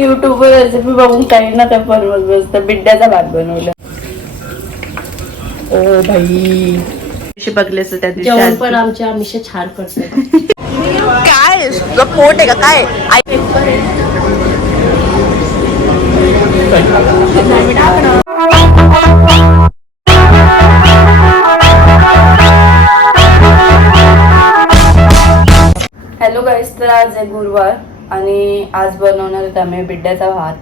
युट्यूबवर रेसिपी बघून काही ना काय बनवत बसतं बिड्ड्याचा भात बनवला. ओ भाई. बघले असं त्या दिवशी जेवण. पण आमच्या हमेशा छान करते काय? तुझं पोट आहे का? काय? आई हॅलो गाईस तर आज आहे गुरुवार. आणि आज बनवणार आहेत आम्ही बिड्ड्याचा भात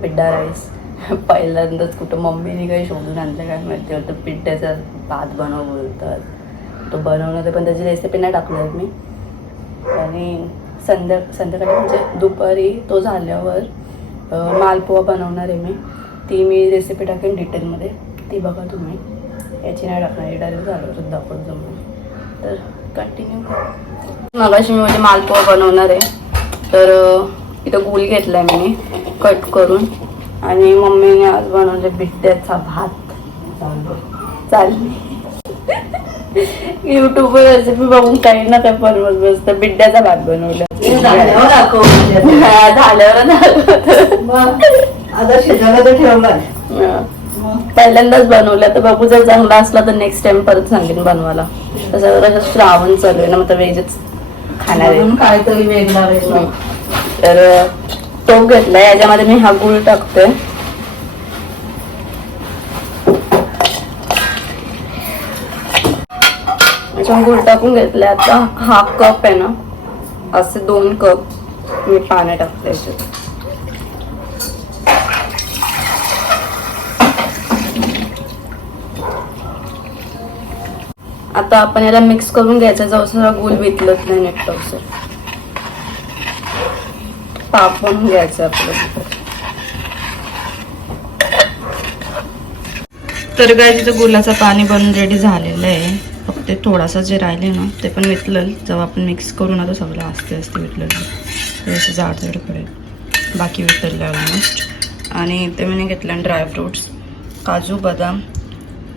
बिड्डा राईस पहिल्यांदाच कुठं मम्मीने काही शोधून आणलं काय माहिती होतं बिड्ड्याचा भात बनव बोलतात. तो बनवणार आहे पण त्याची रेसिपी नाही टाकणार मी. आणि संध्या संध्याकाळी म्हणजे दुपारी तो झाल्यावर मालपोहा बनवणार आहे मी. ती मी रेसिपी टाकेन डिटेलमध्ये ती बघा तुम्ही. याची नाही टाकणार डायरेक्ट झाल्यावर दाखवत जमून तर कंटिन्यू मगाशी मी म्हणजे मालपोहा बनवणार आहे. तर इथं गुल घेतला आहे मी कट करून. आणि मम्मीने आज बनवले बिट्ट्याचा भात. चालली युट्यूबवर रेसिपी बघून काही ना काय बनवत बसतं बिड्ड्याचा भात बनवला. झाल्यावर हा. पहिल्यांदाच बनवलं तर बघू जर चांगला असला तर नेक्स्ट टाइम परत सांगेन बनवायला. तसं श्रावण चालू आहे ना मग तर व्हेजच खाणार आहे. काहीतरी वेगळा वेगळा तर टोप घेतलाय. याच्यामध्ये मी हा गुळ टाकते याच्यावर गुळ टाकून घेतलाय. आता हा कप आहे ना असे दोन कप मी पाणी टाकते याच्यात. आता आपण याला मिक्स करून घ्यायचं जवळ गोल वितलत नाही नीट सर. तापवून घ्यायचं आपलं. तर काय तिथं गुलाचं पाणी बनून रेडी झालेलं आहे. फक्त थोडासा जे राहिले ना ते पण वितलं जेव्हा आपण मिक्स करू ना सगळं आस्ते आस्ते वितलेलं असं जाड जाड पडेल बाकी वितरलं ऑलमोस्ट आणि ते मी घेतलं ड्रायफ्रूट्स काजू बदाम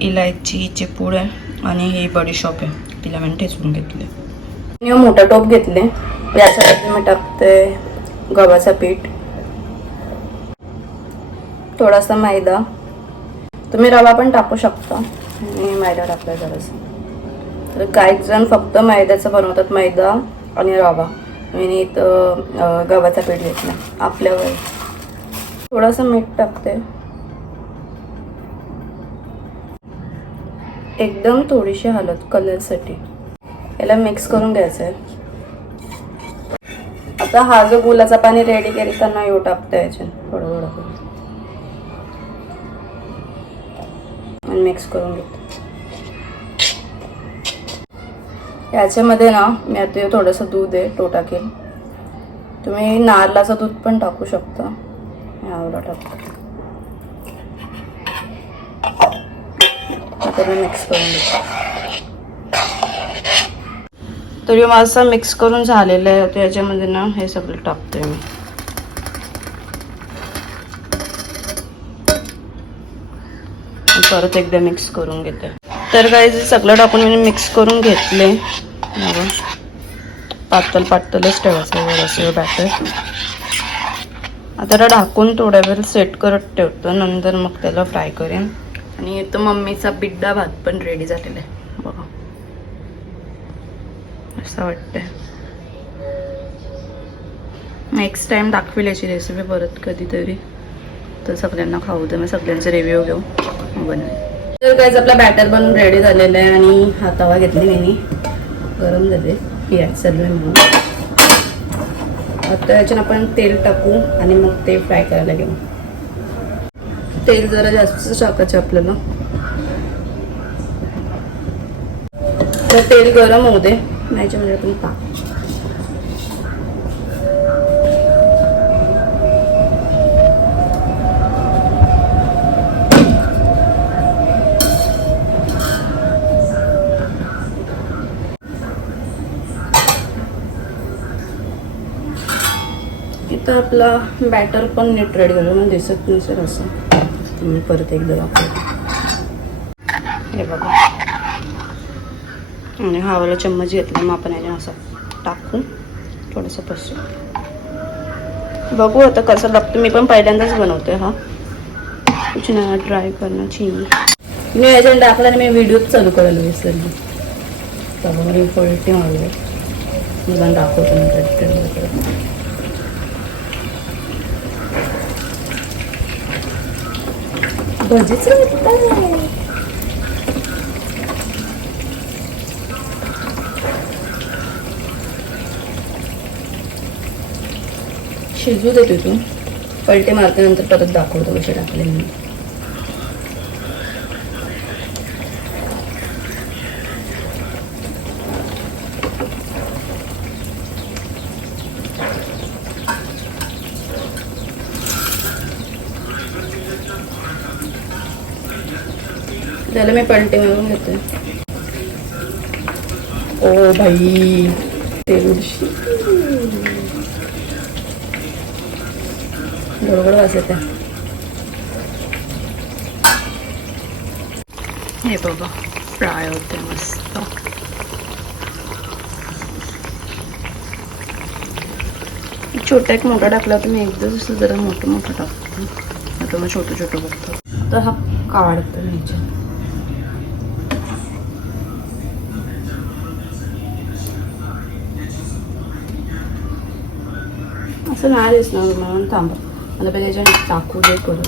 इलायचीचे पूड आहे. आणि हे बडीशॉप आहे. तिला मी ठेचून घेतले आणि मोठा टोप घेतले म्हणजे याच्यासाठी मी टाकते गव्हाचा पीठ. थोडासा मैदा. तुम्ही रवा पण टाकू शकता. आणि मैदा टाकला जरासा. तर काही जण फक्त मैद्याचं बनवतात मैदा आणि रवा. मी इथं गव्हाचा पीठ घेतला आपल्यावर. थोडंसं मीठ टाकते एकदम थोडीशी हलत कलरसाठी. याला मिक्स करून घ्यायचं आहे आता हा जो गुलाचा पाणी रेडी केली त्यांना येऊ टाकता याच्या थोडं थोडं करून आणि मिक्स करून घेतो. याच्यामध्ये ना मी आता थोडंसं दूध आहे तो टाकेल तुम्ही नारळाचं दूध पण टाकू शकता. मी टाकतो. मिक्स करून घेते तरी माझं मिक्स करून झालेलं आहे. तर याच्यामध्ये ना हे सगळं टाकते मी. परत एकदा मिक्स करून घेते. तर काही जे सगळं टाकून मी मिक्स करून घेतले. बघा. पातळ पातळच ठेवायचं जरासं बॅटर आता त्याला ढाकून थोड्या वेळ सेट करत ठेवतो. नंतर मग त्याला फ्राय करेन. आणि इथं मम्मीचा बिड्डा भात पण रेडी झालेला आहे. बघा. असं वाटतंय. नेक्स्ट टाइम दाखवेल याची रेसिपी परत कधीतरी. तर सगळ्यांना खाऊ दे. मग सगळ्यांचे रिव्ह्यू घेऊ. बनवेल. तर काहीच आपला बॅटर बनून रेडी झालेला आहे आणि हा तवा घेतली मी. गरम झाले. पियाज सर्व म्हणून. आता याच्यानं आपण तेल टाकू आणि मग ते फ्राय करायला घेऊ. तेल जरा जास्त टाकायचं आपल्याला. तर तेल गरम होऊ दे. याच्यामध्ये म्हणजे आपण टाक इथं आपला बॅटर पण नीट रेडी झालं मला दिसत नसेल असं. मी परत एकदा दाखवतो हे बघा. आणि हा वाला चम्मच घेतला मग आपण याच्या असं टाकून थोडंसं पसू बघू आता कसं लागतं. मी पण पहिल्यांदाच बनवते हा. कुछ नया ट्राय करणं चिनी मी याच्यात टाकल्याने मी व्हिडिओच चालू करायला विसरली. तर मी पलटी मारले. मी पण दाखवतो नंतर. भजीच. शिजू देते तू पलटे मारल्यानंतर परत दाखवतो कसे टाकले मी त्याला मी पलटे मारून घेते. ओ भाई तेल उडशी. बरोबर वाजत आहे. हे बाबा फ्राय होते मस्त. छोटा एक मोठा टाकला होता मी एकदा जसं जरा मोठं मोठं टाकतो. आता मग छोटं छोटं बघतो. तर हा काढतो मी ह्याच्यात. असं नाही दिसणार म्हणून थांबा. मला पहिले त्याच्यात टाकू दे परत.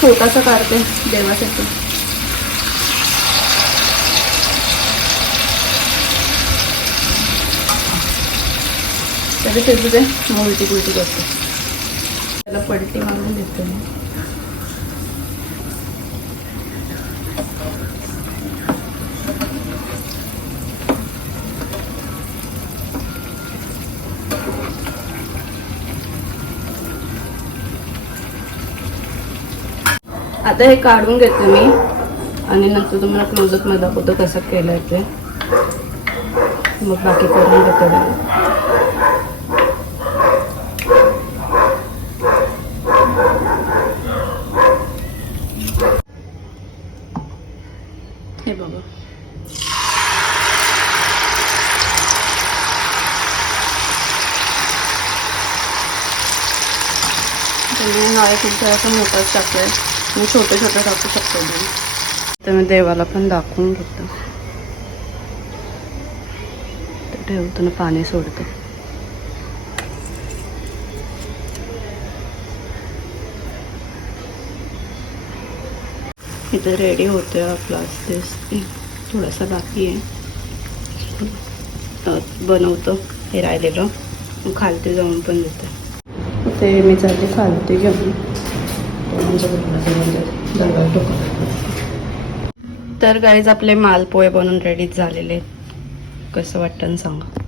छोटासा काढते देवासाठी. त्याला फिरतो ते मग उलटी पुलटी करतो. पलटी मारून देते मी. आता हे काढून घेते मी आणि नंतर तुम्हाला क्लोजअपमध्ये दाखवतो कसं केलं ते. मग बाकी करून घेतो direct. हे बघा तुम्ही हा खूप जरासा मोठाच आहे मी छोटे छोटे टाकू शकतो तर मी देवाला पण दाखवून घेतो. तर ठेवताना पाणी सोडते. इथे रेडी होते आपला दिस थोडासा बाकी आहे. बनवतो हे राहिलेलं. खालती जाऊन पण देते. ते मी चालते खालती घेऊन तर गाईज आपले मालपोहे बनून रेडीच झालेले आहेत. कसं वाटतं सांगा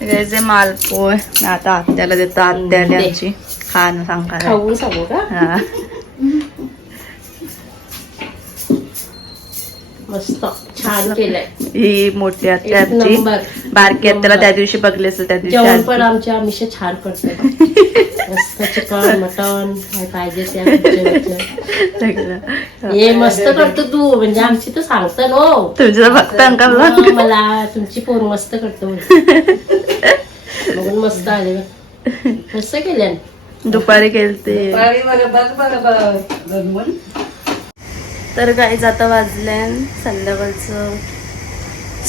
हे जे मालपोहे मी आता आत्याला देतो आत्याला. आमची खा ना सांगा खाऊन सांगू का मस्त. छान केलंय. ही मोठी आत्या एक आमची. नंबर. बारकी आत्याला त्या दिवशी बघली असेल त्या दिवशी जेवण पण आमच्या मिशा छान करते. मस्त चिकन मटन काय पाहिजे ते आमच्या सगळं. हे मस्त करतो तू. म्हणजे आमची तर सांगता नो तुमचं फक्त अंका हा, मला तुमची पोर मस्त करतो बघून मस्त आले मस्त केल्या दुपारी केलते. बारी मला बघ बरं बरं बनवून तर काही आता वाजल्या संध्याकाळचं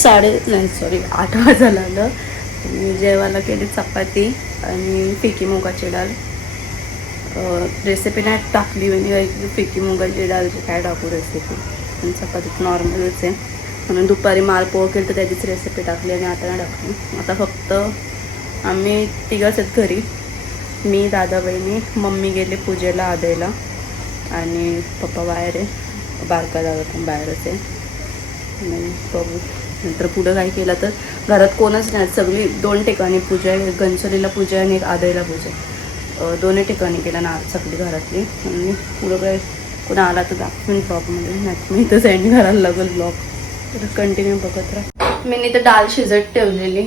साडे नाही सॉरी आठ वाजायला आलं. मी जेवायला केली चपाती आणि फिकी मुगाची डाळ. रेसिपी नाही टाकली म्हणजे फिकी मुगाची डाळची काय टाकू रेसिपी पण चपातीत नॉर्मलच आहे. म्हणून दुपारी मालपोळ केलं तर त्याचीच रेसिपी टाकली आणि आता नाही टाकली. आता फक्त आम्ही तिघंच आहेत घरी. मी दादा बहिणी मम्मी गेले पूजेला आदायला आणि पप्पा बाहेर आहे. बारका दादा पण बाहेरच आहे आणि बघू. नंतर पुढं काय केलं तर घरात कोणच नाही. सगळी दोन ठिकाणी पूजा आहे. गणसरीला पूजा आहे आणि एक आदईला पूजा दोन्ही ठिकाणी केलं ना सगळी घरातली. आणि पुढं काय? कुणा आला तर दाखवून ब्लॉगमध्ये नाही मी इथं सेंड करायला लागेल ब्लॉग तर कंटिन्यू बघत राहा. मी तर डाळ शिजत ठेवलेली.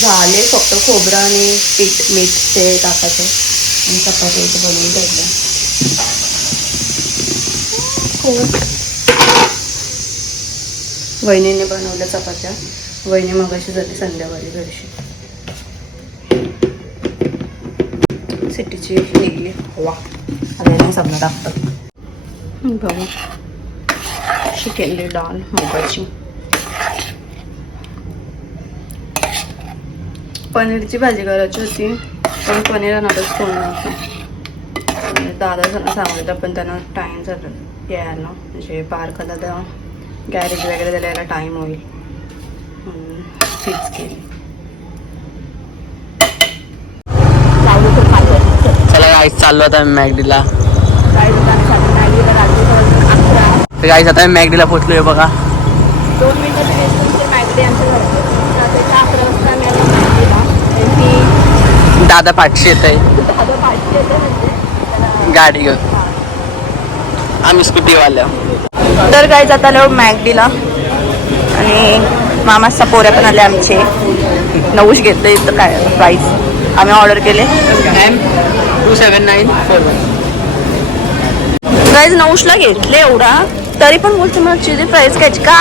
झाले फक्त खोबरं आणि पीठ मीठ ते टाकायचं. आणि चपाती इथं बनवून ठेवलं. वहिनीने बनवल्या चपात्या. वहिनी मगाशी झाली संध्याकाळी घरशी सिटीची निघली वा. आता सगळं टाकतं. बघू. अशी केली डाळ मुगाची पनीरची भाजी करायची होती. पण पनीर आणायलाच कोण नव्हतं दादा त्यांना सांगितलं पण त्यांना टाईम झाला. यायला. म्हणजे पार्क दादा गॅरेज वगैरे त्याला यायला टाईम होईल तीच केली. चला गाईस चाललो आता मी मॅगडीला. तर गाईस आता मी मॅगडीला पोहोचलोय बघा. दोन मिनिटाची मॅगडी आमच्या घरचे रात्रीच्या अकरा वाजता आम्ही आलो मॅगडीला त्यांची दादा पाठशी येत आहे गाडी घेऊन. आम्ही स्कूटीवाल्या. तर काय जात आलो मॅगडीला. आणि मामाचा पोऱ्या पण आले आमचे. नऊश घेतले इथं काय प्राईस आम्ही ऑर्डर केले. M two seven nine four one price नऊशला घेतले एवढा. तरी पण बोलते मला तुझी प्राईस घ्यायची का?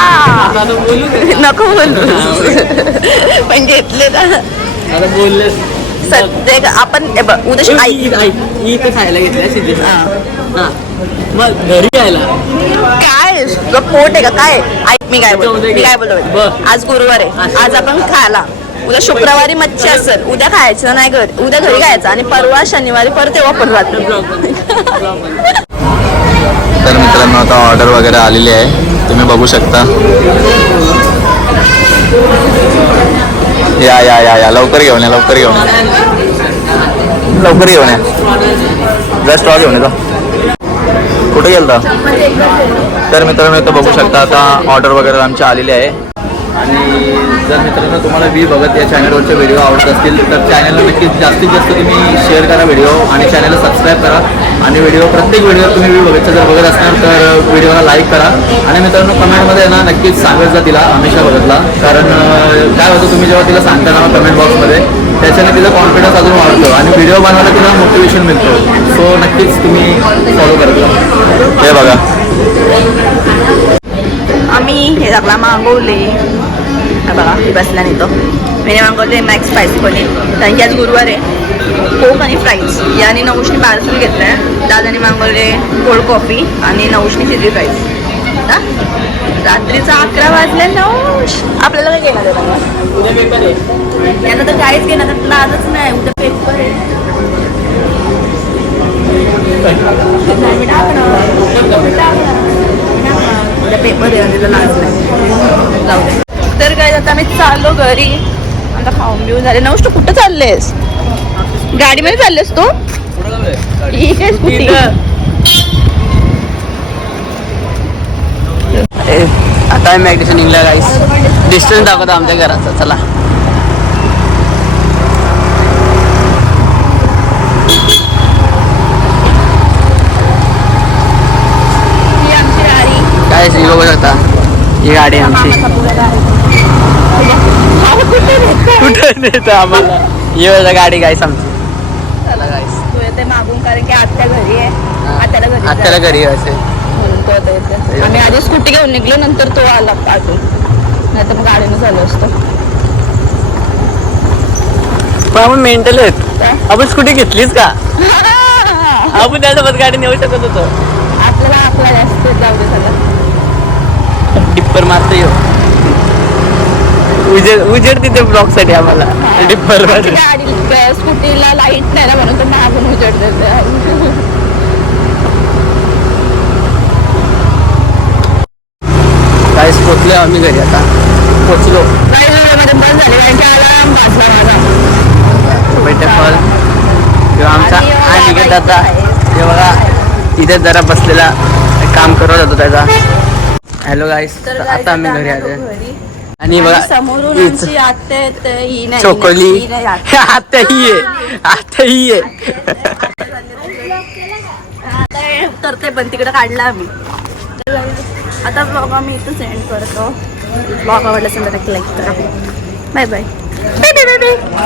नको बोलू पण घेतले ना. आता बोललेस. सध्या आपण उद्या ऐक इथं खायला घेतल्या सिद्धेश मग घरी यायला? काय? पोट आहे का? काय? ऐक मी काय बोलतो मी काय बोलतो. आज गुरुवार आहे. आज आपण खायला. उद्या शुक्रवारी मच्छी असेल. उद्या खायचं नाही घर. उद्या घरी खायचं. आणि परवा शनिवारी परत तेव्हा पण रात्री तर मित्रांनो आता ऑर्डर वगैरे आलेली आहे. तुम्ही बघू शकता. या या या या. लवकर घेऊन या लवकर घेऊन या. लवकर घेऊन या. बेस्ट घेऊन येतो. कुठे गेलता? तर मित्रांनो इथं बघू शकता आता ऑर्डर वगैरे आमची आलेली आहे. आणि जर मित्रांनो तुम्हाला व्ही बघत या चॅनलवरचे व्हिडिओ आवडत असतील तर चॅनलला नक्कीच जास्तीत जास्त तुम्ही शेअर करा व्हिडिओ आणि चॅनलला सबस्क्राईब करा. आणि व्हिडिओ प्रत्येक व्हिडिओ तुम्ही व्ही बघायचं जर बघत असणार तर व्हिडिओला लाईक करा. आणि मित्रांनो कमेंटमध्ये ना नक्कीच सांगत जा तिला अमिषा बघतला. कारण काय होतं तुम्ही जेव्हा तिला सांगता ना कमेंट बॉक्समध्ये त्याच्याने तिचा कॉन्फिडन्स अजून वाढतो आणि व्हिडिओ बनवायला तिला मोटिवेशन मिळतो. सो नक्कीच तुम्ही फॉलो करत हे बघा. आम्ही हे लागला मागवले. हा बघा हे बसला नाही तो मी मागवले मॅक्स स्पायसी पनीर कारण की आज गुरुवार आहे कोक आणि फ्राईज याने नऊशनी पार्सल घेतलं आहे दादाने मागवले कोल्ड कॉफी आणि नऊशनी चिली फ्राईज हा रात्रीचा अकरा वाजले नऊश आपल्याला काय घेणार आहे उद्या पेपर आहे यांना तर काहीच घेणार तर आजच नाही उद्या पेपर आहे उद्या पेपर आहे आणि तर नाही जाऊ दे तर काय आता आम्ही चाललो घरी. आता खाऊन बिऊन झाले. नवष्ट कुठं चाललेस? गाडीमध्ये चाललेस तू? ही काय स्कूटी. आता आम्ही मॅगडीचं निघला गाईस डिस्टन्स दाखवतो आमच्या घराचा. चला. आमची गाडी. काय ही बघू शकता. ही गाडी आहे. आमची मामाचा पुरा गाडी अहो, कुठे नेतं आम्हाला? बघा गाडी गाईस आमची. चला तू येते मागून कारण की आत्या घरी आहे. आत्याला घरी आत्याला. घरी असेल म्हणून तो आता येते आम्ही आधी स्कूटी घेऊन निघलो नंतर तो आला अजून नाही तर मग गाडीनं झालं असतं. पण आपण मेंटल आहेत. काय? आपण स्कूटी घेतलीच का? आपण त्यासोबत गाडी नेऊ शकत होतो. आपल्याला आपला जास्त जाऊ दे सगळं डिप्पर मारता येऊ उजेड उजेड तिथे ब्लॉकसाठी आम्हाला. डिप्पर स्कूटीला लाइट नाही ना म्हणून तर मागून उजेड देते काय पोचलो आम्ही घरी आता? पोचलो. झाली. कारण की माझा फॉल किंवा आमचा आणि निघत आता हे बघा इथे जरा बसलेला काम करत होतो त्याचा. हॅलो गाईस आता आम्ही घरी आलो आणि बघा समोरून हीच. आमची आत्या आहेत, ही नाही चोकोली. ही नाही आता ही आहे. आता ही आहे. आता हे करते पण तिकडे काढला आम्ही आता ब्लॉग आम्ही इथं सेंड करतो. ब्लॉग आवडला असेल तर लाईक करा. Bye bye